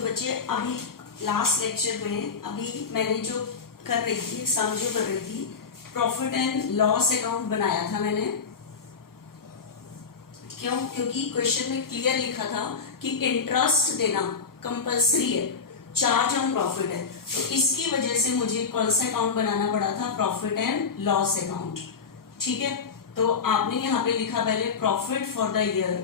तो बच्चे अभी लास्ट लेक्चर में अभी मैंने जो कर रही थी सम जो कर रही थी प्रॉफिट एंड लॉस अकाउंट बनाया था मैंने। क्यों? क्योंकि क्वेश्चन में क्लियर लिखा था कि इंटरेस्ट देना कंपलसरी है, चार्ज ऑन प्रॉफिट है, तो इसकी वजह से मुझे कौन सा अकाउंट बनाना पड़ा था? Profit and loss account. ठीक है, तो आपने यहां पे लिखा पहले profit for the year,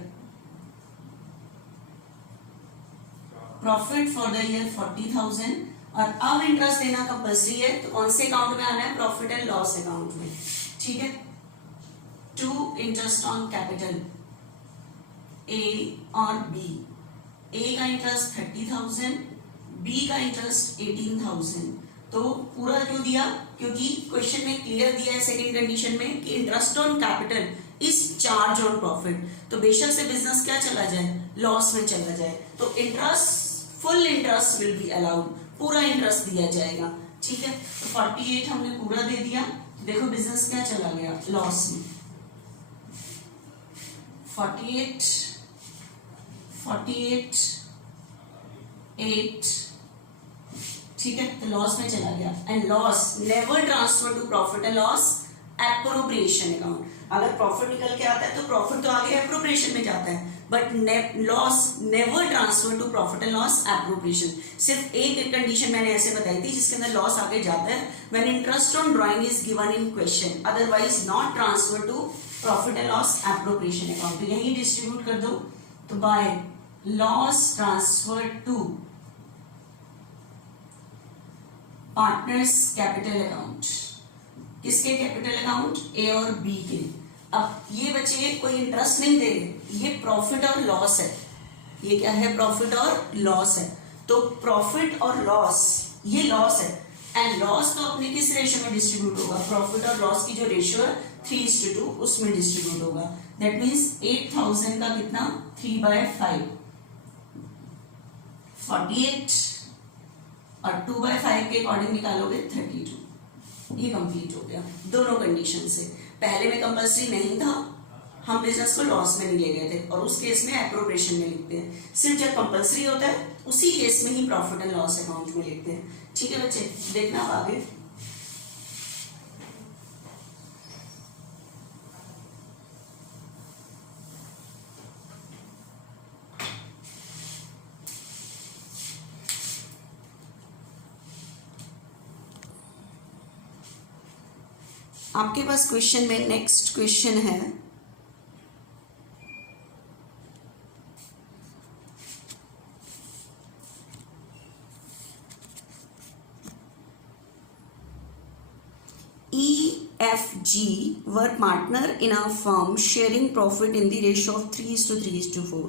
profit for the year 40,000, और अब इंटरेस्ट देना कंपलसरी है तो कौन से अकाउंट में आना है? प्रॉफिट एंड लॉस अकाउंट में। ठीक है, to interest on capital A और बी। ए का इंटरेस्ट 30,000, बी का इंटरेस्ट 18,000। तो पूरा क्यों दिया? क्योंकि क्वेश्चन में क्लियर दिया है सेकंड कंडीशन में कि interest on capital is charge on profit. तो बेशक से बिजनेस क्या चला जाए? लॉस में चला जाए, तो interest full interest will be allowed, पूरा इंटरेस्ट दिया जाएगा। ठीक है, तो 48 हमने पूरा दे दिया। देखो बिजनेस क्या चला गया? लॉस में। 48 8, ठीक है, तो लॉस में चला गया। And loss never transfer to profit and loss appropriation account. अगर प्रॉफिट निकल के आता है तो प्रॉफिट तो आगे एप्रोप्रिएशन में जाता है, but loss never transfer to profit and loss appropriation. सिर्फ एक कंडीशन मैंने ऐसे बताई थी जिसके अंदर लॉस आगे जाता है, when interest on drawing is given in question, otherwise not transfer to profit and loss appropriation account. तो यही डिस्ट्रीब्यूट कर दो, तो by loss transfer to partners capital account. किसके कैपिटल अकाउंट? ए और बी के। अब ये बच्चे कोई इंटरेस्ट नहीं दे रहे, ये प्रॉफिट और लॉस है। ये क्या है? प्रॉफिट और लॉस है। तो प्रॉफिट और लॉस, ये लॉस है, एंड लॉस तो अपने किस रेशियो में डिस्ट्रीब्यूट होगा? प्रॉफिट और लॉस की जो रेशियो है 3:2 उसमें डिस्ट्रीब्यूट होगा। दैट मीन्स 8,000 का कितना? 3/5, 48, और 2/5 के अकॉर्डिंग निकालोगे 32। ये कंप्लीट हो गया दोनों कंडीशन से। पहले में कंपल्सरी नहीं था, हम बिजनेस को लॉस में नहीं ले गए थे, और उस केस में एप्रोप्रिएशन में लिखते हैं। सिर्फ जब कंपल्सरी होता है उसी केस में ही प्रॉफिट एंड लॉस अकाउंट में लिखते हैं। ठीक है बच्चे, देखना अब आगे। आपके पास क्वेश्चन में नेक्स्ट क्वेश्चन है, EFG were partner in a firm sharing profit in the ratio of 3:3:4.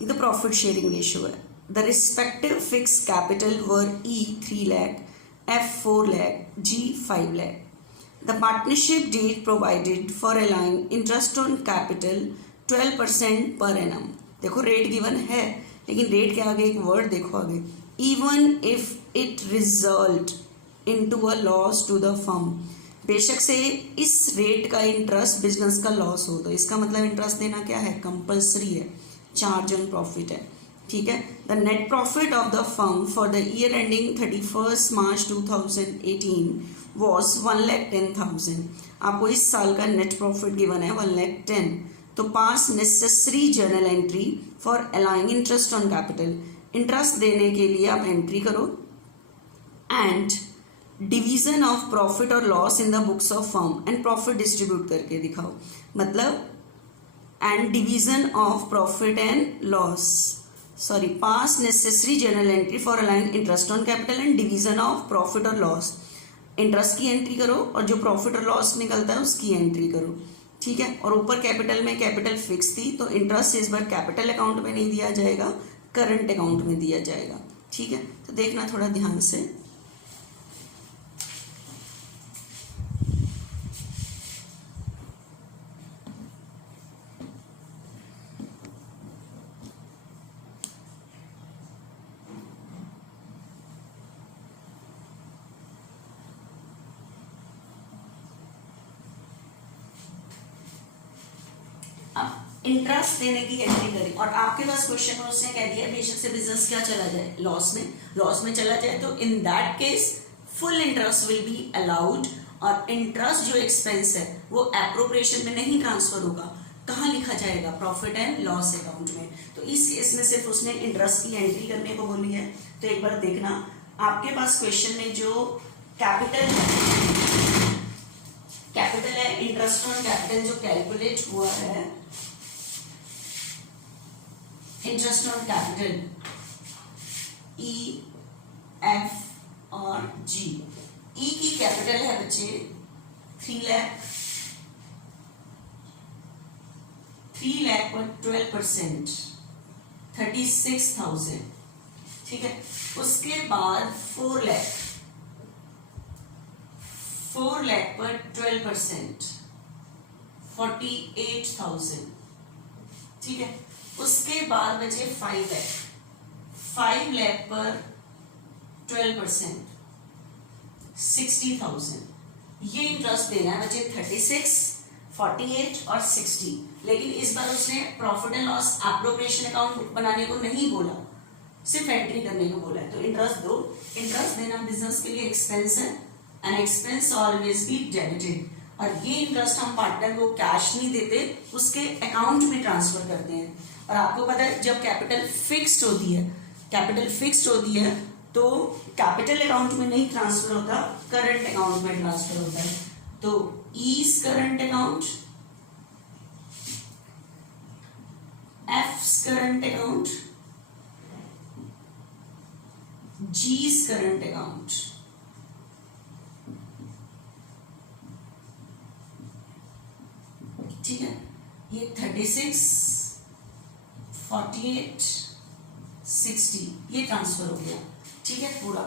ये तो प्रॉफिट शेयरिंग रेशियो है। The respective fix capital were E 3 lakh, F 4 lakh, G 5 lakh. The partnership deed provided for allowing interest on capital 12% per annum. देखो rate given है, लेकिन rate के आगे एक word देखो आगे, even if it result into a loss to the firm. बेशक से इस रेट का इंटरेस्ट बिजनेस का लॉस हो, तो इसका मतलब इंटरेस्ट देना क्या है? कंपल्सरी है, चार्ज ऑन प्रॉफिट है। ठीक है, the net profit of the firm for the year ending 31 March 2018 was 1,10,000। आपको इस साल का नेट प्रॉफिट गिवन है 1,10,000। तो पास necessary journal entry for allowing interest on capital. Interest देने के लिए आप एंट्री करो, एंड डिवीजन ऑफ प्रॉफिट और loss in the books of firm, and profit distribute करके दिखाओ। मतलब and division of profit and loss, sorry, pass necessary journal entry for allowing interest on capital and division of profit और loss. Interest की entry करो और जो profit और loss निकलता है उसकी एंट्री करो। ठीक है, और ऊपर कैपिटल में कैपिटल फिक्स थी, तो इंटरेस्ट इस बार कैपिटल अकाउंट में नहीं दिया जाएगा, करंट अकाउंट में दिया जाएगा। ठीक है, तो देखना थोड़ा ध्यान से। इंटरेस्ट देने की एंट्री करी और आपके पास क्वेश्चन में उसने कह दिया बेशक से बिजनेस क्या चला जाए, लॉस में चला जाए, तो in that case full interest will be allowed और इंटरेस्ट जो एक्सपेंस है वो एप्रोप्रिएशन में नहीं ट्रांसफर होगा, कहाँ लिखा जाएगा, प्रॉफिट एंड लॉस अकाउंट में। तो इस केस में सिर्फ उसने इंटरेस्ट की एंट्री करने को बोली है। तो एक बार देखना आपके पास क्वेश्चन में जो कैपिटल है, इंटरेस्ट ऑन कैपिटल जो कैलकुलेट हुआ है, interest on capital E, F और जी। ई की कैपिटल है बच्चे 3 लाख पर 12% 36,000, ठीक है। उसके बाद 4 लाख पर 12% 48,000, ठीक है। उसके बाद बचे 5 लाख पर 12% 60,000। ये इंटरेस्ट देना है बचे 36, 48 और 60। लेकिन इस बार उसने profit and loss appropriation account बनाने को नहीं बोला, सिर्फ एंट्री करने को बोला है। तो इंटरेस्ट दो, इंटरेस्ट देना बिजनेस के लिए एक्सपेंस है and expense always be debited. और ये इंटरेस्ट हम पार्टनर को कैश नहीं देते, उसके अकाउंट में ट्रांसफर करते हैं। और आपको पता है जब कैपिटल फिक्स्ड होती है तो कैपिटल अकाउंट में नहीं ट्रांसफर होता, करंट अकाउंट में ट्रांसफर होता है। तो E's current account, F's current account, G's current account, ठीक है। ये 36, 48, 60 ये ट्रांसफर हो गया, ठीक है पूरा।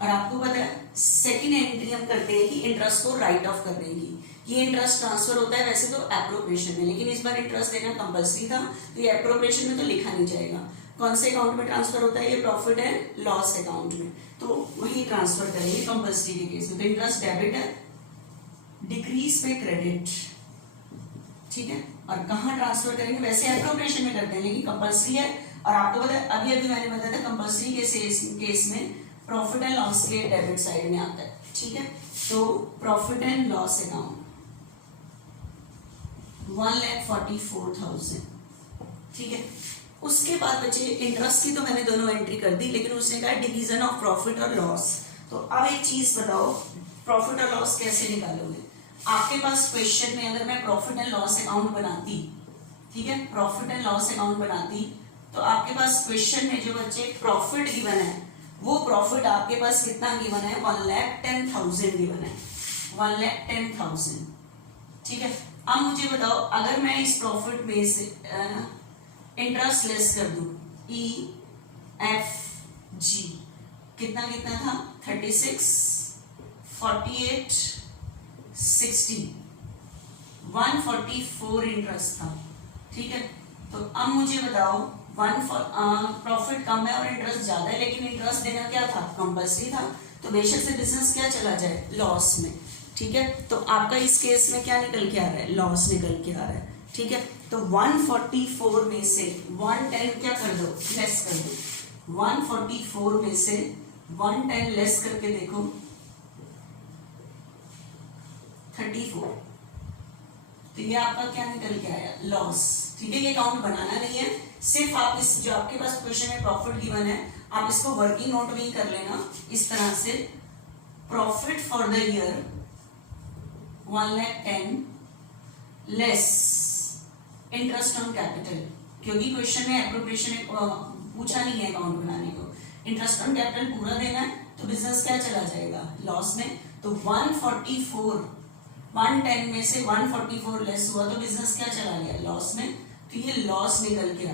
और आपको पता है सेकंड एंट्री हम करते हैं कि इंटरेस्ट को राइट ऑफ कर देंगे। ये इंटरेस्ट ट्रांसफर होता है वैसे तो एप्रोप्रिएशन में, लेकिन इस बार इंटरेस्ट देना कंपल्सरी था, तो ये एप्रोप्रिएशन में तो लिखा नहीं जाएगा। कौन से अकाउंट में ट्रांसफर होता है, ये प्रॉफिट एंड लॉस अकाउंट में, तो वही ट्रांसफर करेंगे कंपल्सरी के केस में। तो इंटरेस्ट डेबिट है, डिक्रीज पे क्रेडिट, ठीक है। और कहाँ ट्रांसफर करेंगे, वैसे एप्रोप्रिएशन में करते हैं लेकिन कंपल्सरी है। और आपको पता है अभी मैंने बताया था कंपल्सरी केस में प्रॉफिट एंड लॉस के डेबिट साइड में आता है, ठीक है। तो प्रॉफिट एंड लॉस अकाउंट 1,44,000, ठीक है। उसके बाद बचे इंटरेस्ट की, तो मैंने दोनों एंट्री कर दी, लेकिन उसने कहा डिवीजन ऑफ प्रॉफिट और लॉस। तो अब एक चीज बताओ, प्रॉफिट और लॉस कैसे निकालोगे। आपके पास क्वेश्चन में अगर मैं प्रॉफिट एंड लॉस अकाउंट बनाती, ठीक है, प्रॉफिट एंड लॉस अकाउंट बनाती, तो आपके पास क्वेश्चन में जो बच्चे प्रॉफिट गिवन है, वो प्रॉफिट आपके पास कितना गिवन है, 1,10,000 गिवन है, 1,10,000, ठीक है। अब मुझे बताओ अगर मैं इस प्रॉफिट में से इंटरेस्ट लेस कर दूं, ई, एफ, जी, कितना था 36, 48, 60, 144 इंटरेस्ट था, ठीक है। तो अब मुझे बताओ प्रॉफिट कम है और इंटरेस्ट ज्यादा है, लेकिन इंटरेस्ट देना क्या था, कंपल्सरी था, तो बेशक से बिजनेस क्या चला जाए, लॉस में, ठीक है। तो आपका इस केस में क्या निकल के आ रहा है, लॉस निकल के आ रहा है, ठीक है। तो 144 में से 110 क्या कर दो, लेस कर दो। 144 में से 110 लेस करके देखो 34, तो ये आपका क्या निकल के आया, लॉस, ठीक है। ये अकाउंट बनाना नहीं है, सिर्फ आप इस जो आपके पास क्वेश्चन में प्रॉफिट गिवन है, आप इसको वर्किंग नोट भी कर लेना इस तरह से, profit for the year 1,10,000 less interest on capital, क्योंकि क्वेश्चन में एप्रोप्रिएशन पूछा नहीं है अकाउंट बनाने को, इंटरेस्ट ऑन कैपिटल पूरा देना है, तो बिजनेस क्या चला जाएगा, लॉस में। तो 144, 110 में से 144 लेस हुआ तो बिजनेस क्या चला गया, लॉस में। तो ये लॉस निकल के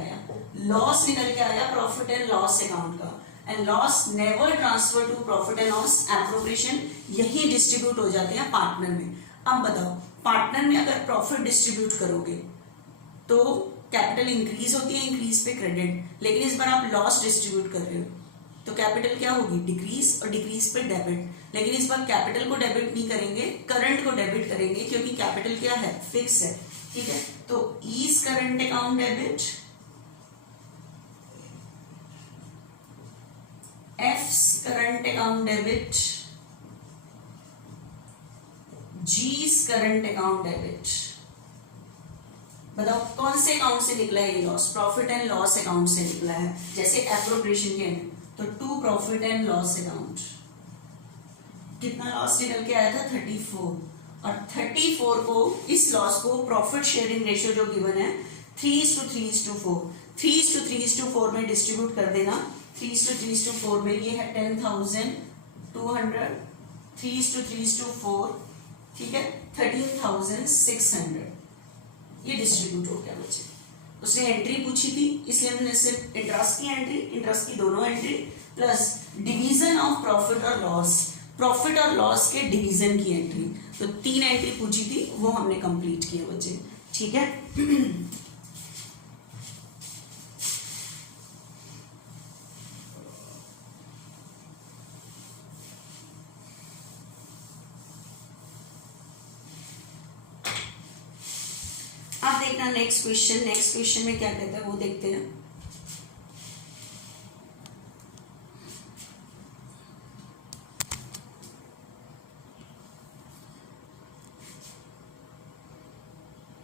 आया प्रॉफिट एंड लॉस अकाउंट का, and loss never transfer to profit and loss appropriation, यही डिस्ट्रीब्यूट हो जाते हैं पार्टनर में। अब बताओ पार्टनर में अगर प्रॉफिट डिस्ट्रीब्यूट करोगे तो कैपिटल इंक्रीज होती है, इंक्रीज पे क्रेडिट, लेकिन इस बार आप लॉस डिस्ट्रीब्यूट कर रहे हो तो कैपिटल क्या होगी, डिक्रीज, और डिक्रीज पे डेबिट। लेकिन इस बार कैपिटल को डेबिट नहीं करेंगे, करंट को डेबिट करेंगे, क्योंकि कैपिटल क्या है, फिक्स है, ठीक है, तो E's current account debit, F's current account debit, G's current account debit. बताओ कौन से अकाउंट से निकला है ये loss? Profit and loss account से निकला है। जैसे एप्रोप्रिएशन के एंड, तो to profit and loss account कितना लॉस निकल के आया था? 34, और 34 को, इस लॉस को प्रॉफिट शेयरिंग रेशियो जो गिवन है 3:3:4, 3:3:4 में डिस्ट्रीब्यूट कर देना। 3:3:4 में ये है 10,200, 3:3:4, ठीक है, 13,600, ये डिस्ट्रीब्यूट हो गया बच्चे। उसने एंट्री पूछी थी, इसलिए हमने सिर्फ इंटरेस्ट की एंट्री, इंटरेस्ट की दोनों entry, plus division of profit और लॉस, प्रॉफिट और लॉस के डिवीजन की एंट्री, तो 3 एंट्री पूछी थी, वो हमने कंप्लीट किए बच्चे। ठीक है, आप देखना नेक्स्ट क्वेश्चन, नेक्स्ट क्वेश्चन में क्या कहता है वो देखते हैं।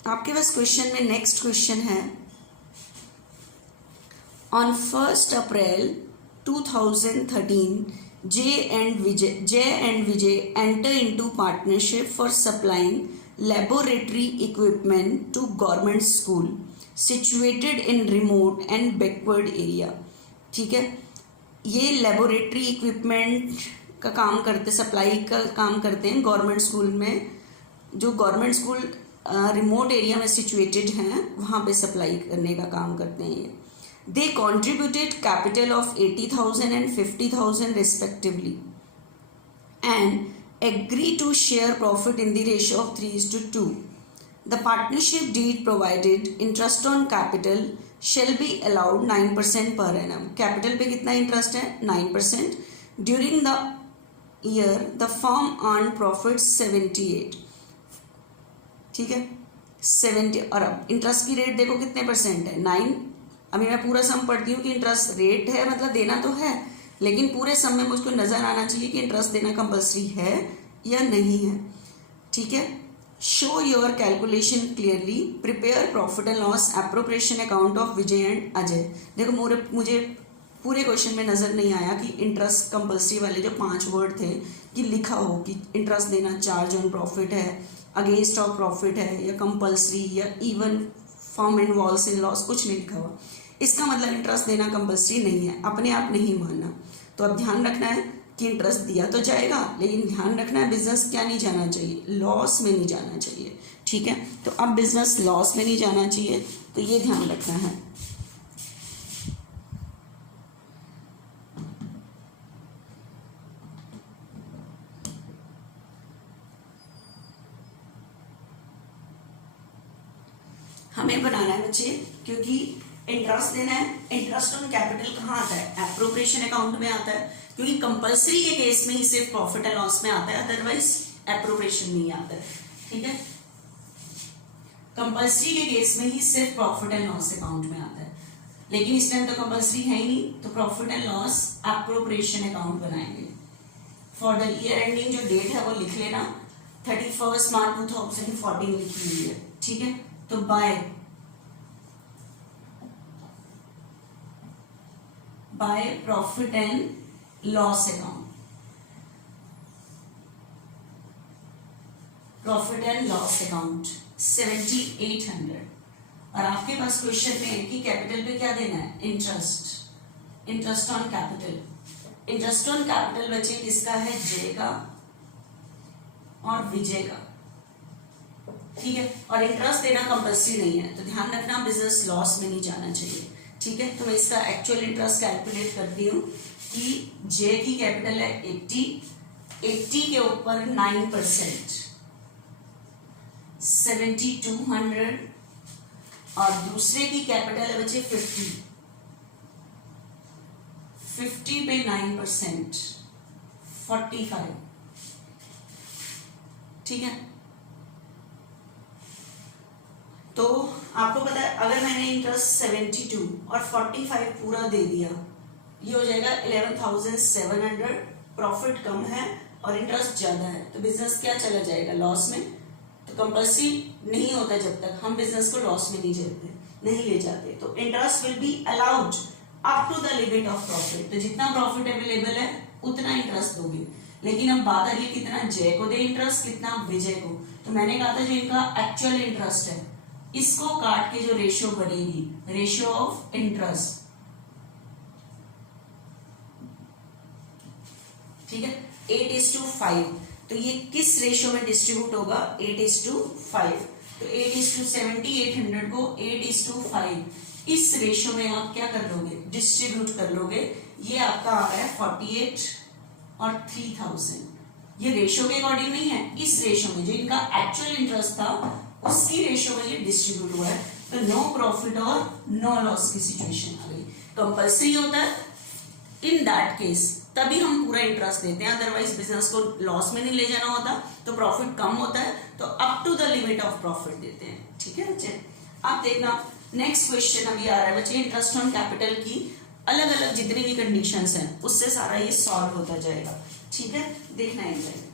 आपके पास क्वेश्चन में नेक्स्ट क्वेश्चन है, on 1 April 2013 J and Vijay enter into partnership for supplying laboratory equipment to government school situated in remote and backward area। ठीक है, ये लेबोरेटरी इक्विपमेंट का काम करते, सप्लाई का काम करते हैं गवर्नमेंट स्कूल में, जो गवर्नमेंट स्कूल रिमोट एरिया में सिचुएटेड हैं, वहाँ पे सप्लाई करने का काम करते हैं ये। They contributed capital of 80,000 and 50,000 respectively and agree to share profit in the ratio of 3:2. The partnership deed provided interest on capital shall be allowed 9% per annum. Capital पे कितना इंटरेस्ट है? 9%. During the year the firm earned profit 78. ठीक है, 70, और अब interest की rate देखो कितने परसेंट है? 9। अभी मैं पूरा सम पढ़ती हूँ कि इंटरेस्ट रेट है, मतलब देना तो है, लेकिन पूरे सम में मुझको नजर आना चाहिए कि इंटरेस्ट देना कंपल्सरी है या नहीं है। ठीक है, show your calculation clearly, prepare profit and loss appropriation account of Vijay and Ajay. देखो मुझे पूरे क्वेश्चन में नजर नहीं आया कि इंटरेस्ट कंपल्सरी वाले जो 5 वर्ड थे कि लिखा हो कि इंटरेस्ट देना चार्ज ऑन प्रॉफिट है, अगेंस्ट ऑफ प्रॉफिट है, या कंपल्सरी, या इवन फॉर्म इन्वॉल्व्स इन लॉस, कुछ नहीं लिखा हुआ। इसका मतलब इंटरेस्ट देना कंपल्सरी नहीं है, अपने आप नहीं मानना। तो अब ध्यान रखना है कि इंटरेस्ट दिया तो जाएगा, लेकिन ध्यान रखना है बिजनेस क्या नहीं जाना चाहिए? लॉस में नहीं जाना चाहिए। ठीक है, तो अब बिजनेस लॉस में नहीं जाना चाहिए, तो ये ध्यान रखना है। हमें बनाना है बच्चे, क्योंकि इंटरेस्ट देना है। इंटरेस्ट ऑन कैपिटल कहाँ आता है? एप्रोप्रिएशन अकाउंट में आता है, क्योंकि कंपल्सरी के केस में ही सिर्फ प्रॉफिट एंड लॉस में आता है, अदरवाइज एप्रोप्रिएशन नहीं आता है। ठीक है, कंपल्सरी के केस में ही सिर्फ प्रॉफिट एंड लॉस अकाउंट में आता है, लेकिन इस टाइम तो कंपल्सरी है ही नहीं, तो profit and loss appropriation account बनाएंगे। फॉर द ईयर एंडिंग जो डेट है वो लिख लेना, 31 मार्च 2014 लिखी हुई है। ठीक है, तो bye profit and loss account, profit and loss account 7800। और आपके पास क्वेश्चन में है कि कैपिटल पे क्या देना है? Interest, interest on capital. Interest on capital बच्चे किसका है? जय का और विजय का। ठीक है, और इंटरेस्ट देना कंपल्सरी नहीं है, तो ध्यान रखना बिजनेस लॉस में नहीं जाना चाहिए। ठीक है, तो मैं इसका एक्चुअल इंटरेस्ट कैलकुलेट करती हूँ कि जे की कैपिटल है 80, 80 के ऊपर 9% 7200, और दूसरे की कैपिटल है बच्चे 50, 50 पे 9% 45। ठीक है, तो आपको पता है अगर मैंने इंटरेस्ट 72 और 45 पूरा दे दिया, ये हो जाएगा 11,700, प्रॉफिट कम है और इंटरेस्ट ज्यादा है, तो बिजनेस क्या चला जाएगा, लॉस में। तो कंपल्सरी नहीं होता जब तक हम बिजनेस को लॉस में नहीं ले जाते। तो interest will be allowed up to the limit of profit, तो जितना प्रॉफिट अवेलेबल है उतना इंटरेस्ट दोगे। लेकिन अब बात आ रही है कितना जय को दे इंटरेस्ट, कितना विजय को। तो मैंने कहा था जो इनका एक्चुअल इंटरेस्ट है इसको काट के जो रेशियो बनेगी, रेशियो ऑफ इंटरेस्ट, ठीक है, 8:5। तो ये किस रेशियो में डिस्ट्रीब्यूट होगा, 8:5। तो 8:70, 800 को 8:5 इस रेशियो में आप क्या कर लोगे, डिस्ट्रीब्यूट कर लोगे। ये आपका आ रहा है 48 और 3000। ये रेशियो के अकॉर्डिंग नहीं है, इस रेशियो में जो इनका एक्चुअल इंटरेस्ट था उसकी रेशियो में ये डिस्ट्रीब्यूट हुआ है। तो नो प्रॉफिट और नो लॉस की सिचुएशन आ गई। कंपल्सरी होता है इन दैट केस तभी हम पूरा इंटरेस्ट देते हैं, अदरवाइज बिजनेस को लॉस में नहीं ले जाना होता तो प्रॉफिट कम होता है तो up to the limit of profit देते हैं। ठीक है बच्चे, अब देखना नेक्स्ट क्वेश्चन अभी आ रहा है बच्चे, इंटरेस्ट ऑन कैपिटल की अलग अलग जितनी भी कंडीशंस हैं उससे सारा ये सॉल्व होता जाएगा। ठीक है, देखना है।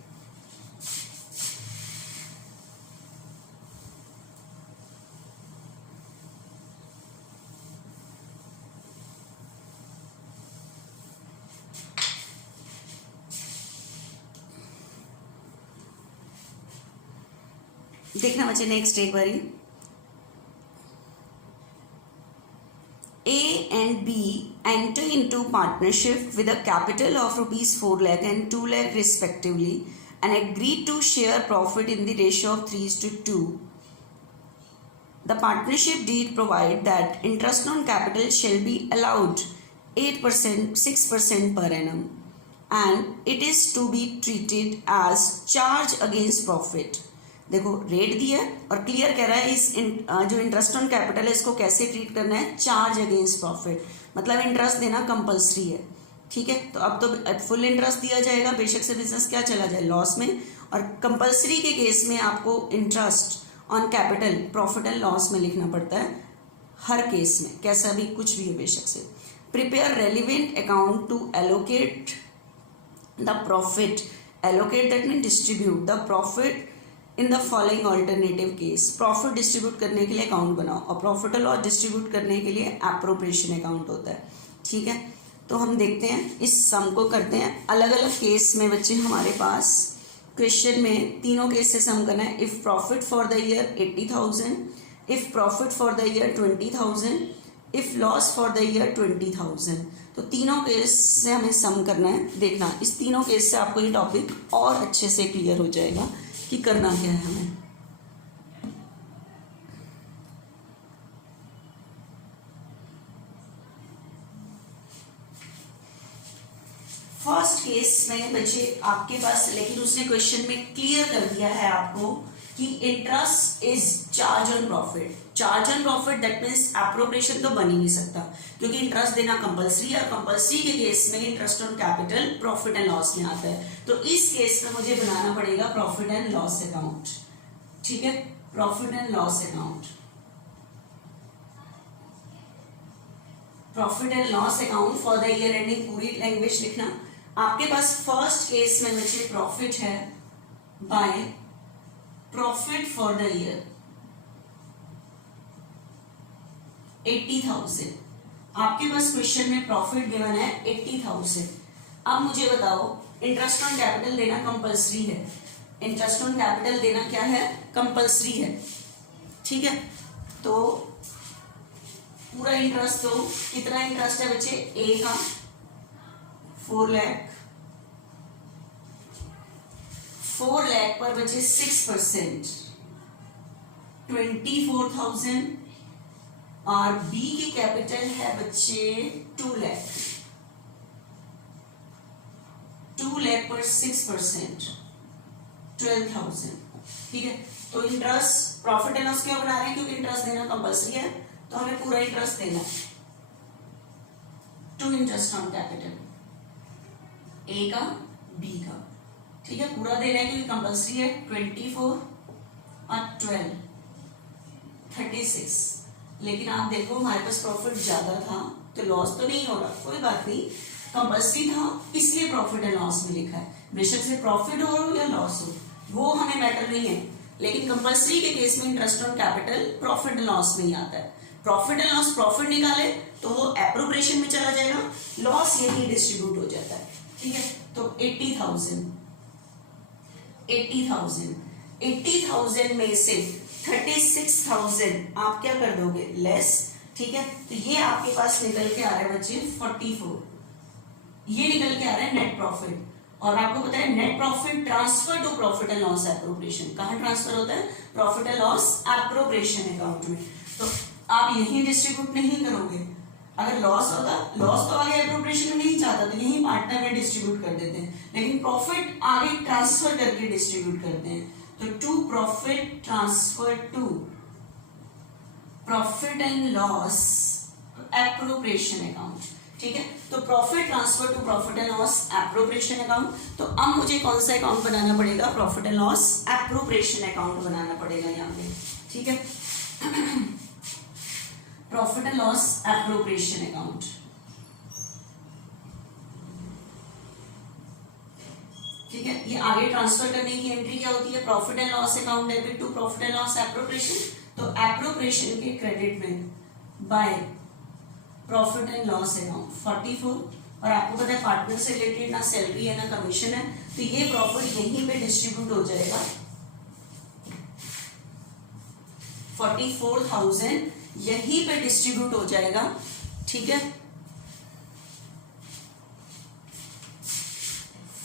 देखना बच्चे नेक्स्ट एक बारी, A and B enter into partnership with a capital of rupees 4 lakh and 2 lakh respectively and agree to share profit in the ratio of 3:2. The partnership deed provide that interest on capital shall be allowed 8%, 6% per annum and it is to be treated as charge against profit. देखो rate दिया है और clear कह रहा है इस जो interest on capital है इसको कैसे ट्रीट करना है, चार्ज अगेंस्ट प्रॉफिट, मतलब इंटरेस्ट देना कंपलसरी है। ठीक है, तो अब तो फुल इंटरेस्ट दिया जाएगा, बेशक से बिजनेस क्या चला जाए लॉस में, और कंपलसरी के केस में आपको interest on capital profit and loss में लिखना पड़ता है हर केस में, कैसा भी कुछ भी हो बेशक से। Prepare relevant account to allocate the profit, allocate that mean distribute the profit in the following alternative case. Profit distribute करने के लिए अकाउंट बनाओ और प्रॉफिट और लॉस डिस्ट्रीब्यूट करने के लिए एप्रोप्रिएशन अकाउंट होता है। ठीक है, तो हम देखते हैं इस सम को करते हैं अलग अलग केस में बच्चे। हमारे पास क्वेश्चन में तीनों केस से सम करना है। If profit for the year 80,000, if profit for the year 20,000, if loss for the year 20,000। तो तीनों केस से हमें सम करना है। देखना इस तीनों केस से आपको ये टॉपिक और अच्छे से क्लियर हो जाएगा कि करना क्या है हमें। फर्स्ट केस में बच्चे आपके पास, लेकिन उसने क्वेश्चन में क्लियर कर दिया है आपको कि interest is charge on profit. Charge on profit that means appropriation तो बन ही नहीं सकता क्योंकि इंटरेस्ट देना कंपलसरी है और कंपलसरी के केस में interest on capital profit and loss में आता है। तो इस केस में मुझे बनाना पड़ेगा प्रॉफिट एंड लॉस अकाउंट। ठीक है, profit and loss account, profit and loss account for the year ending, पूरी लैंग्वेज लिखना। आपके पास फर्स्ट केस में मुझे प्रॉफिट है by profit for the year 80,000। आपके पास क्वेश्चन में प्रॉफिट गिवन है 80,000। अब मुझे बताओ इंटरेस्ट ऑन कैपिटल देना कंपलसरी है, इंटरेस्ट ऑन कैपिटल देना क्या है, कंपलसरी है। ठीक है, तो पूरा इंटरेस्ट दो। कितना इंटरेस्ट है बच्चे, ए का 4 लाख, 4 लाख पर बचे 6% 24,000 और बी की कैपिटल है बच्चे 2 लाख, 2 लाख पर 6% 12,000। ठीक है, तो इंटरेस्ट प्रॉफिट एंड लॉस क्यों बना रहे हैं, क्योंकि इंटरेस्ट देना कंपलसरी है तो हमें पूरा इंटरेस्ट देना है। टू इंटरेस्ट ऑन कैपिटल, ए का बी का, ठीक है, पूरा देना है क्योंकि कंपलसरी है। 24 और 12 36, लेकिन आप देखो हमारे पास प्रॉफिट ज्यादा था तो लॉस तो नहीं हो रहा, कोई बात नहीं, कंपल्सरी था इसलिए प्रॉफिट एंड लॉस में लिखा है, बेशक से प्रॉफिट हो या लॉस हो वो हमें मैटर नहीं है, लेकिन कंपल्सरी के केस में interest on capital profit and loss में ही आता है। प्रॉफिट एंड लॉस, प्रॉफिट निकाले तो वो एप्रोप्रिएशन में चला जाएगा, लॉस यही डिस्ट्रीब्यूट हो जाता है, ठीक है। तो 80,000 में से 36,000 आप क्या कर दोगे, लेस, ठीक है। तो ये आपके पास निकल के आ रहा है बच्चे 44, ये निकल के आ रहा है नेट प्रॉफिट। और आपको पता है net profit transfer to profit and loss appropriation, कहां ट्रांसफर होता है, profit and loss appropriation account में। तो आप यही डिस्ट्रीब्यूट नहीं करोगे, अगर लॉस होता, लॉस तो आगे एप्रोप्रिएशन में नहीं चाहता तो यही पार्टनर में डिस्ट्रीब्यूट कर देते हैं, लेकिन प्रॉफिट आगे ट्रांसफर करके डिस्ट्रीब्यूट करते हैं। तो to profit transfer to profit and loss appropriation account, ठीक है। तो profit transfer to profit and loss appropriation account. तो अब मुझे कौन सा अकाउंट बनाना पड़ेगा, profit and loss appropriation account बनाना पड़ेगा यहाँ पे, ठीक है। Profit and loss appropriation account, ठीक है। ये आगे ट्रांसफर करने की एंट्री क्या होती है, profit and loss account debit to profit and loss appropriation. तो एप्रोप्रिएशन के क्रेडिट में by profit and loss account 44, और आपको पता है पार्टनर से रिलेटेड ना सैलरी है ना कमीशन है, तो ये प्रॉफिट यहीं पे डिस्ट्रीब्यूट हो जाएगा, 44,000 यहीं पे डिस्ट्रीब्यूट हो जाएगा, ठीक है।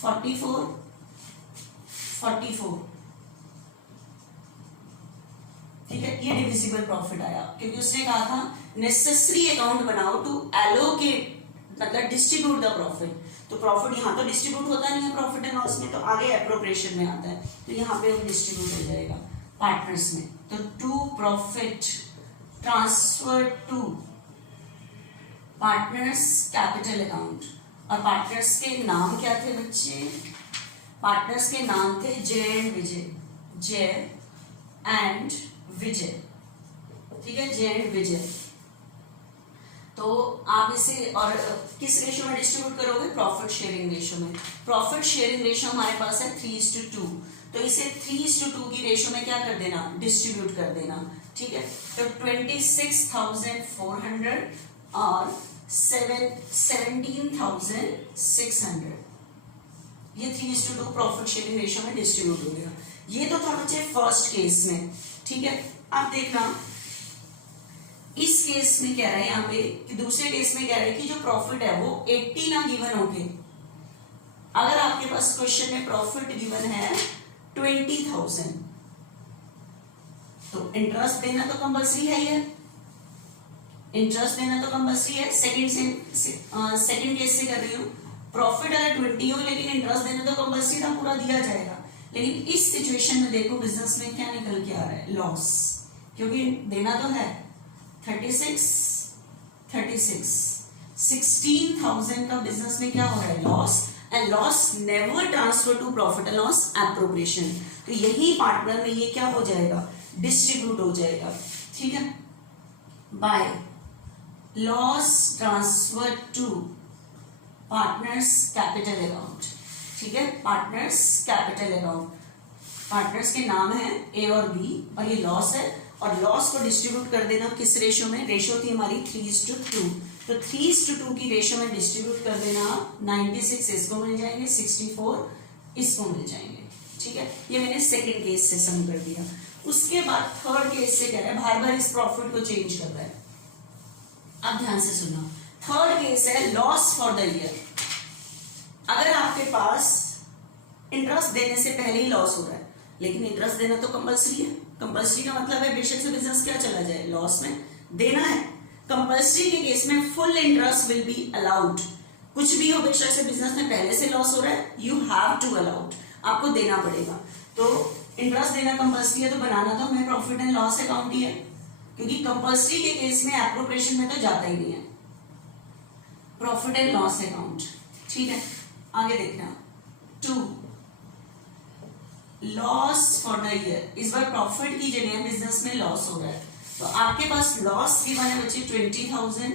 44 ठीक है, ये डिविजिबल प्रॉफिट आया क्योंकि उसने कहा था नेसेसरी अकाउंट बनाओ टू एलोकेट, मतलब डिस्ट्रीब्यूट द प्रॉफिट। तो प्रॉफिट यहाँ तो डिस्ट्रीब्यूट होता नहीं है प्रॉफिट एंड लॉस में, तो आगे एप्रोप्रिएशन में आता है, तो यहाँ पे वो डिस्ट्रीब्यूट हो जाएगा पार्टनर्स में। तो to profit transfer to partners capital account, और पार्टनर्स के नाम क्या थे बच्चे, पार्टनर्स के नाम थे जय एंड विजय, जय एंड विजय, ठीक है, जय एंड विजय। तो आप इसे और किस रेशो में डिस्ट्रीब्यूट करोगे, प्रॉफिट शेयरिंग रेशो में। प्रॉफिट शेयरिंग रेशो हमारे पास है 3:2, तो इसे 3:2 की रेशो में क्या कर देना, डिस्ट्रीब्यूट कर देना, ठीक है। तो 26,400 और 17,600 ये 3:2 प्रॉफिट शेयरिंग रेशो में डिस्ट्रीब्यूट हो गया। ये तो था बच्चे फर्स्ट केस में, ठीक है। अब देखना इस केस में कह रहा है यहाँ पे कि दूसरे केस में कह रहा है कि जो प्रॉफिट है वो 80 ना गिवन होके, अगर आपके पास क्वेश्चन में प्रॉफिट गिवन है 20,000 तो इंटरेस्ट देना तो कंपल्सरी है, ये इंटरेस्ट देना तो कंपल्सरी है। सेकंड केस से कर रही हूँ, प्रॉफिट अगर 20 हो लेकिन इंटरेस्ट देना तो कंपल्सरी था, पूरा दिया जाएगा, लेकिन इस सिचुएशन में देखो बिजनेस में क्या निकल के आ रहा है, लॉस, क्योंकि देना तो है 36 16,000 का बिजनेस में क्या हो रहा है, loss, and loss never transfer to profit and loss appropriation. तो यही पार्टनर में ये क्या हो जाएगा, डिस्ट्रीब्यूट हो जाएगा, ठीक है, by loss transfer to partners capital account, ठीक है, पार्टनर्स कैपिटल अकाउंट। पार्टनर्स के नाम है ए और बी और ये लॉस है, और लॉस को डिस्ट्रीब्यूट कर देना किस रेशो में, रेशो थी हमारी 3:2, तो 3:2 की रेशो में डिस्ट्रीब्यूट कर देना, 96 इसको मिल जाएंगे, 64 इसको मिल जाएंगे, ठीक है। ये मैंने सेकंड केस से सम कर दिया। उसके बाद थर्ड केस से कह रहा है बार बार इस प्रॉफिट को चेंज कर रहा है। अब ध्यान से सुनना, थर्ड केस है लॉस फॉर द ईयर। अगर आपके पास इंटरेस्ट देने से पहले ही लॉस हो रहा है, लेकिन इंटरेस्ट देना तो कंपल्सरी है, कंपल्सरी का मतलब है बेशक से बिजनेस क्या चला जाए, लॉस में देना है। कंपल्सरी के केस में full interest will be allowed, कुछ भी हो बेशक से बिजनेस में पहले से लॉस हो रहा है, यू हैव टू अलाउड, आपको देना पड़ेगा। तो इंटरेस्ट देना कंपल्सरी है, तो बनाना तो हमें प्रॉफिट एंड लॉस अकाउंट ही है, क्योंकि कंपल्सरी के केस में एप्रोप्रिएशन में तो जाता ही नहीं है, प्रॉफिट एंड लॉस अकाउंट, ठीक है। आगे देखना, to loss for the year, इस बार प्रॉफिट की जगह बिजनेस में लॉस हो रहा है, तो आपके पास लॉस गिवन है बच्चे 20,000,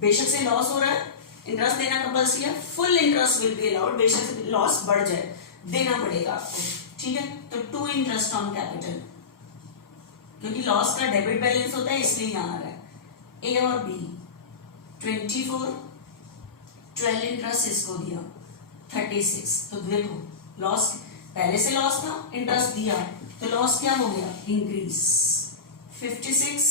बेशक से लॉस हो रहा है, इंटरेस्ट देना कंपल्सरी है, full interest will be allowed, बेशक से लॉस बढ़ जाए देना पड़ेगा आपको, ठीक है। तो 2 इंटरेस्ट ऑन कैपिटल, क्योंकि लॉस का डेबिट बैलेंस होता है इसलिए यहाँ आ रहा है। ए और बी 24, 12 इंटरेस्ट इसको दिया 36, तो देखो लॉस पहले से लॉस था, इंटरेस्ट दिया तो लॉस क्या हो गया, इंक्रीज 56,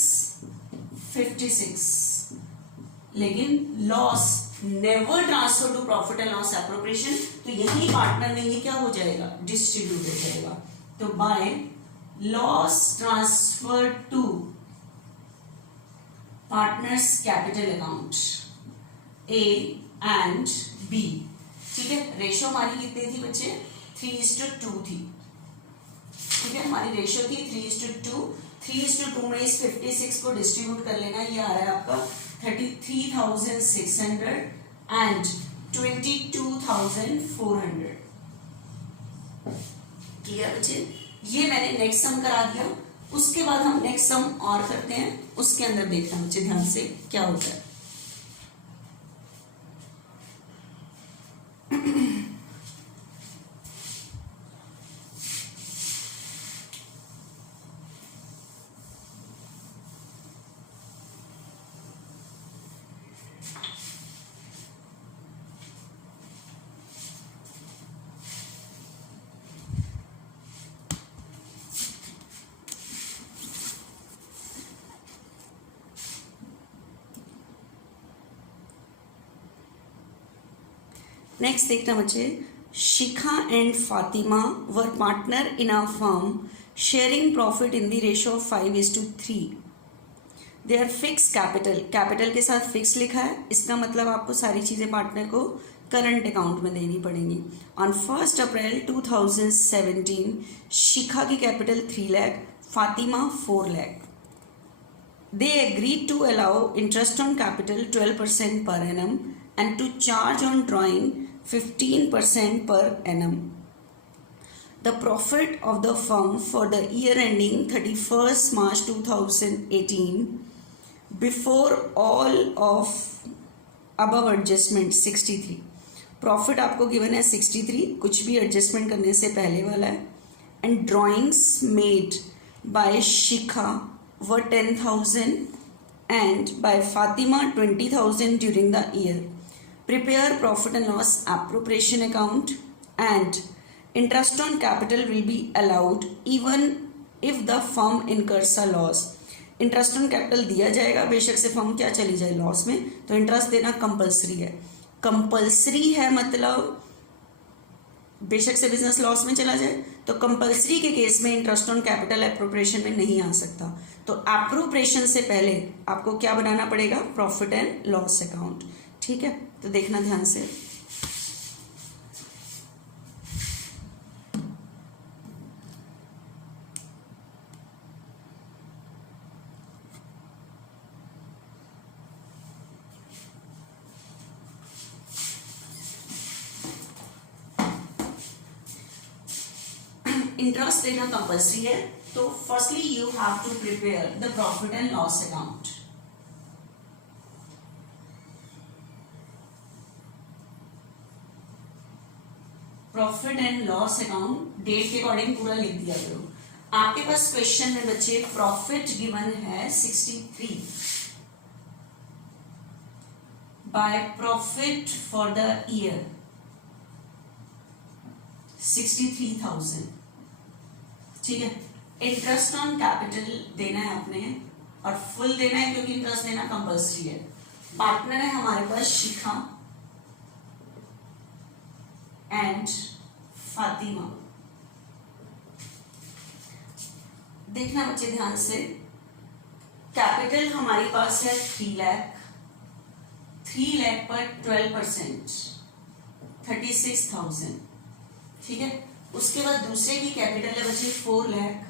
लेकिन loss never transfer to profit and loss appropriation, तो यही पार्टनर में ये क्या हो जाएगा, डिस्ट्रीब्यूट हो जाएगा। तो by loss transfer to partners capital account A and B, ठीक है। रेशो हमारी कितनी थी बच्चे, 3:2 थी, ठीक है। हमारी रेशो थी 3:2, 3:2 में इस 56 को डिस्ट्रीब्यूट कर लेना, ये आ रहा है आपका 33,600 एंड 22,400। क्लियर बच्चे, ये मैंने नेक्स्ट सम करा दिया, उसके बाद हम नेक्स्ट सम और करते हैं, उसके अंदर देखना बच्चे ध्यान से क्या होता है। नेक्स्ट देखना बच्चे, Shikha and Fatima were partner in a firm sharing profit in the ratio of 5:3। They are fix capital, capital के साथ फिक्स लिखा है, इसका मतलब आपको सारी चीज़ें पार्टनर को करंट अकाउंट में देनी पड़ेंगी। ऑन 1 अप्रैल 2017 शिखा की capital 3 lakh, Fatima 4 lakh. They agreed to allow interest on capital 12% per annum and to charge on drawing 15% per annum. The profit of the firm for the year ending 31st March 2018 before all of above adjustment 63. Profit आपको given है 63, कुछ भी adjustment करने से पहले वाला है, and drawings made by Shikha were 10,000 and by Fatima 20,000 during the year. Prepare profit and loss appropriation account and interest on capital will be allowed even if the firm incurs a loss. Interest on capital दिया जाएगा, बेशक से firm क्या चली जाए loss में, तो interest देना कंपलसरी है। कंपलसरी है मतलब बेशक से बिजनेस लॉस में चला जाए, तो कंपलसरी के केस में इंटरेस्ट ऑन कैपिटल एप्रोप्रिएशन में नहीं आ सकता। तो एप्रोप्रिएशन से पहले आपको क्या बनाना पड़ेगा, प्रॉफिट एंड लॉस अकाउंट, ठीक है। तो देखना ध्यान से, इंटरेस्ट देना कंपल्सरी है, तो firstly you have to prepare the profit and loss account. Profit and loss account date के अकॉर्डिंग पूरा लिख दिया करो। आपके पास क्वेश्चन में बच्चे प्रॉफिट गिवन है 63 by profit for the year 63,000, ठीक है। इंटरेस्ट ऑन कैपिटल देना है आपने और फुल देना है क्योंकि इंटरेस्ट देना कंपल्सरी है। पार्टनर है हमारे पास शिखा एंड फातिमा। देखना बच्चे ध्यान से, कैपिटल हमारे पास है 3 लाख, 3 लाख पर 12% 36,000, ठीक है। उसके बाद दूसरे की कैपिटल है बच्चे 4 लाख,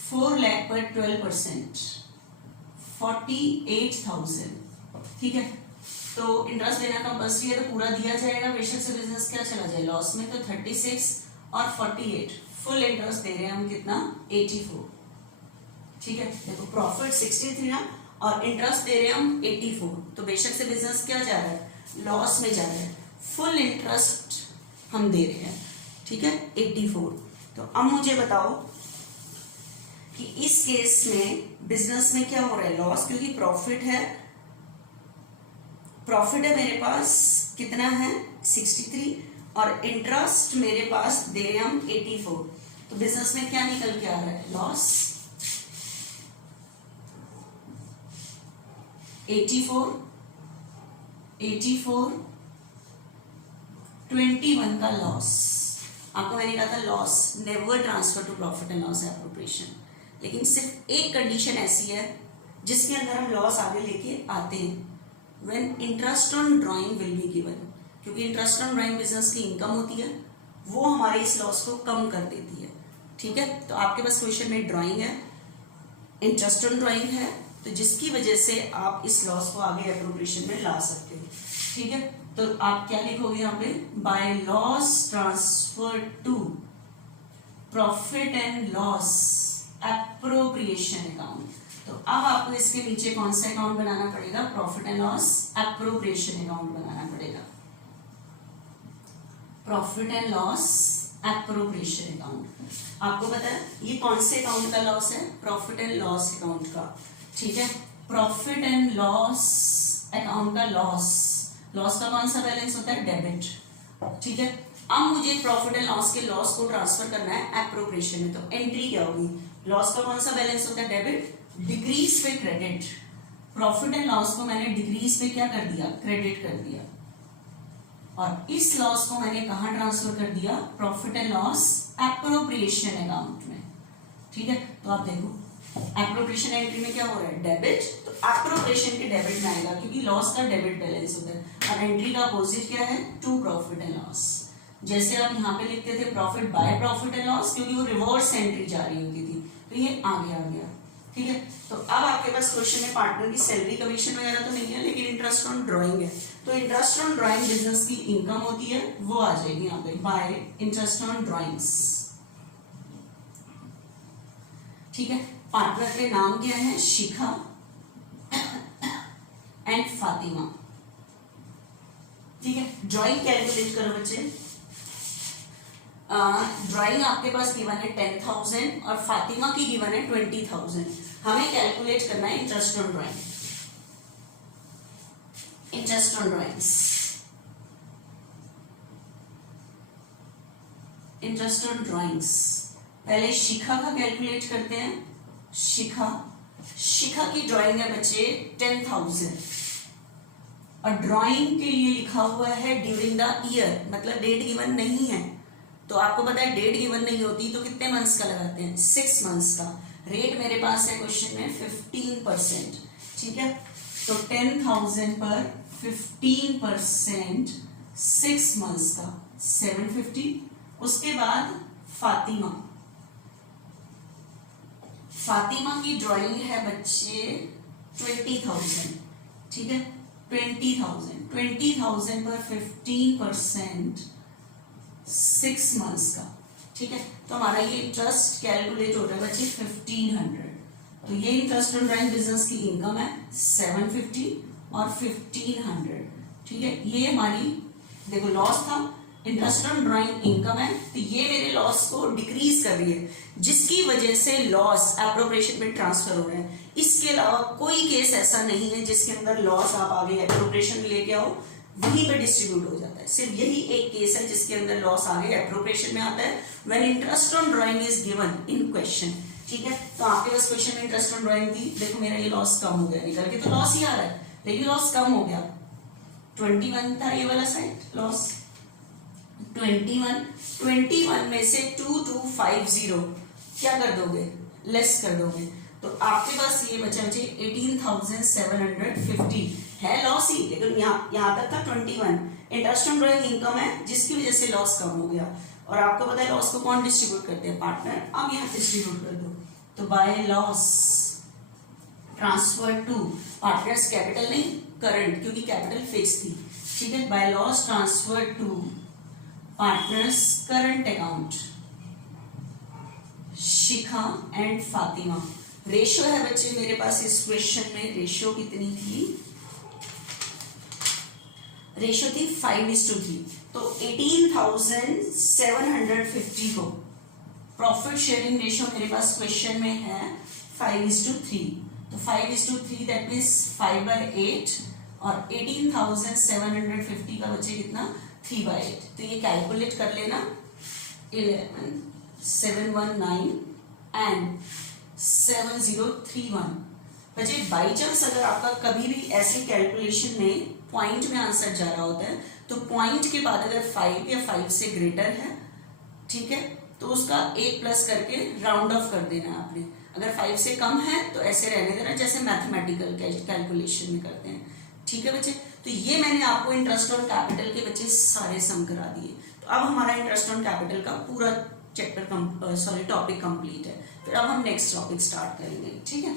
4 लाख पर 12% 48,000, ठीक है। तो इंटरेस्ट देना कंपल्सरी है, तो पूरा दिया जाएगा, बेशक से बिजनेस क्या चला जाए लॉस में। तो 36 और 48 फुल इंटरेस्ट दे रहे हैं हम कितना, 84, ठीक है, देखो प्रॉफिट 63 ना और इंटरेस्ट दे रहे हैं हम 84, तो बेशक से बिजनेस क्या जा रहा है, लॉस में जा रहा है, फुल इंटरेस्ट हम दे रहे हैं, ठीक है 84। तो अब मुझे बताओ कि इस केस में बिजनेस में क्या हो रहा है, लॉस, क्योंकि प्रॉफिट है मेरे पास कितना है 63 और इंटरेस्ट मेरे पास दे रहे हैं हम 84, तो बिजनेस में क्या निकल के आ रहा है, लॉस 84 21 का लॉस। आपको मैंने कहा था loss never transfer to profit and loss appropriation, लेकिन सिर्फ एक कंडीशन ऐसी है जिसके अंदर हम लॉस आगे लेके आते हैं, when interest on drawing will be given, क्योंकि इंटरेस्ट ऑन ड्राइंग बिजनेस की इनकम होती है, वो हमारे इस लॉस को कम कर देती है, ठीक है। तो आपके पास क्वेश्चन में ड्राइंग है, इंटरेस्ट ऑन ड्राइंग है, तो जिसकी वजह से आप इस लॉस को आगे एप्रोप्रिएशन में ला सकते हो, ठीक है। तो आप क्या लिखोगे यहाँ पे, by loss transfer to profit and loss appropriation account. तो अब आपको इसके नीचे कौन सा अकाउंट बनाना पड़ेगा, profit and loss appropriation account बनाना पड़ेगा, profit and loss appropriation account. आपको पता है ये कौन से अकाउंट का लॉस है, प्रॉफिट एंड लॉस अकाउंट का, ठीक है। प्रॉफिट एंड लॉस अकाउंट का लॉस का कौन सा बैलेंस होता है, डेबिट, ठीक है। अब मुझे प्रॉफिट एंड लॉस के लॉस को ट्रांसफर करना है एप्रोप्रिएशन में, तो एंट्री क्या होगी, लॉस का कौन सा बैलेंस होता है, डेबिट, डिक्रीज पे क्रेडिट, प्रॉफिट एंड लॉस को मैंने डिक्रीज पे क्या कर दिया, क्रेडिट कर दिया, और इस लॉस को मैंने कहां ट्रांसफर कर दिया, profit and loss appropriation account में, ठीक है। तो आप देखो एप्रोप्रिएशन एंट्री में क्या हो रहा है, डेबिट, तो एप्रोप्रिएशन के डेबिट में आएगा क्योंकि लॉस का डेबिट बैलेंस होता है, और एंट्री का अपोजिट क्या है, टू प्रॉफिट एंड लॉस। जैसे आप यहाँ पे लिखते थे profit by profit and loss, क्योंकि वो रिवर्स एंट्री जा रही होती थी, तो ये आगे आ गया, ठीक है। तो अब आपके पास क्वेश्चन में पार्टनर की सैलरी कमीशन वगैरह तो नहीं है, लेकिन इंटरेस्ट ऑन ड्राइंग है, तो इंटरेस्ट ऑन ड्राइंग बिजनेस की इनकम होती है, वो आ जाएगी यहाँ पे बाय इंटरेस्ट ऑन ड्राइंग्स, ठीक है। पार्टनर के नाम क्या है, शिखा एंड फातिमा, ठीक है। ड्राइंग कैलकुलेट करो बच्चे, ड्राइंग आपके पास गिवन है 10,000 और फातिमा की गिवन है 20,000। हमें कैलकुलेट करना है interest on drawing, interest on drawings, interest on drawings. पहले शिखा का कैलकुलेट करते हैं, शिखा की ड्राइंग है बच्चे 10,000 और ड्राइंग के लिए लिखा हुआ है ड्यूरिंग द ईयर, मतलब डेट गिवन नहीं है, तो आपको पता है डेट गिवन नहीं होती तो कितने मंथ्स का लगाते हैं, 6 मंथ्स का। रेट मेरे पास है क्वेश्चन में 15%, ठीक है। तो 10,000 पर 15% 6 मंथ्स का 750। उसके बाद फातिमा की ड्राइंग है बच्चे 20,000, ठीक है। 20,000 पर 15% 6 मंथ्स का, ठीक है। तो हमारा ये इंटरेस्ट कैलकुलेट हो रहा है बच्चे 1500। तो ये इंटरेस्ट ऑन ड्राइंग बिजनेस की इनकम है 750 और 1500, ठीक है। ये हमारी देखो लॉस था, इंटरेस्ट ऑन ड्राइंग इनकम है, तो ये मेरे लॉस को डिक्रीज कर रही है, जिसकी वजह से लॉस एप्रोप्रिएशन में ट्रांसफर हो रहे हैं। इसके अलावा कोई केस ऐसा नहीं है जिसके अंदर लॉस आप आगे एप्रोप्रिएशन में लेके आओ वहीं पे डिस्ट्रीब्यूट हो जाता है। सिर्फ यही एक केस है जिसके अंदर लॉस आगे एप्रोप्रिएशन में आता है, when interest on drawing is given in question, ठीक है। तो आपके पास क्वेश्चन में इंटरेस्ट ऑन ड्राइंग थी, देखो मेरा ये लॉस कम हो गया, निकल के तो लॉस ही आ रहा है, लेकिन लॉस कम हो गया। 21 था ये वाला साइड लॉस, 21 में से 2250 क्या कर दोगे, लेस कर दोगे, तो आपके पास ये बचा 18,750 है लॉस ही, लेकिन यहाँ तक था 21 इंटरेस्ट ऑन ड्राइंग इनकम है, जिसकी वजह से लॉस कम हो गया। और आपको पता है लॉस को कौन डिस्ट्रीब्यूट करते हैं, पार्टनर। अब यहाँ डिस्ट्रीब्यूट कर दो, तो by loss transfer to partners capital नहीं करंट, क्योंकि कैपिटल फिक्स थी, ठीक है। By loss transfer to partners current account Shikha and Fatima, ratio है बच्चे मेरे पास इस क्वेश्चन में, रेशियो कितनी थी, रेशियो थी 5:3। तो 18,750 को प्रॉफिट शेयरिंग रेशियो मेरे पास क्वेश्चन में है 5:3। तो 5:3 दैट मीन्स 5/8 और 18,750 का बचे कितना 3/8। तो ये कैलकुलेट कर लेना 11,719 एंड 7031 बचे। बाई चांस अगर आपका कभी भी ऐसे कैलकुलेशन में पॉइंट में आंसर जा रहा होता है तो पॉइंट के बाद अगर 5 या 5 से ग्रेटर है, ठीक है, तो उसका 1 प्लस करके राउंड ऑफ कर देना है आपने। अगर 5 से कम है तो ऐसे रहने देना जैसे मैथमेटिकल कैलकुलेशन में करते हैं, ठीक है बच्चे। तो ये मैंने आपको इंटरेस्ट ऑन कैपिटल के बच्चे सारे सम करा दिए। तो अब हमारा इंटरेस्ट ऑन कैपिटल का पूरा टॉपिक कंप्लीट है। फिर अब हम नेक्स्ट टॉपिक स्टार्ट करेंगे, ठीक है।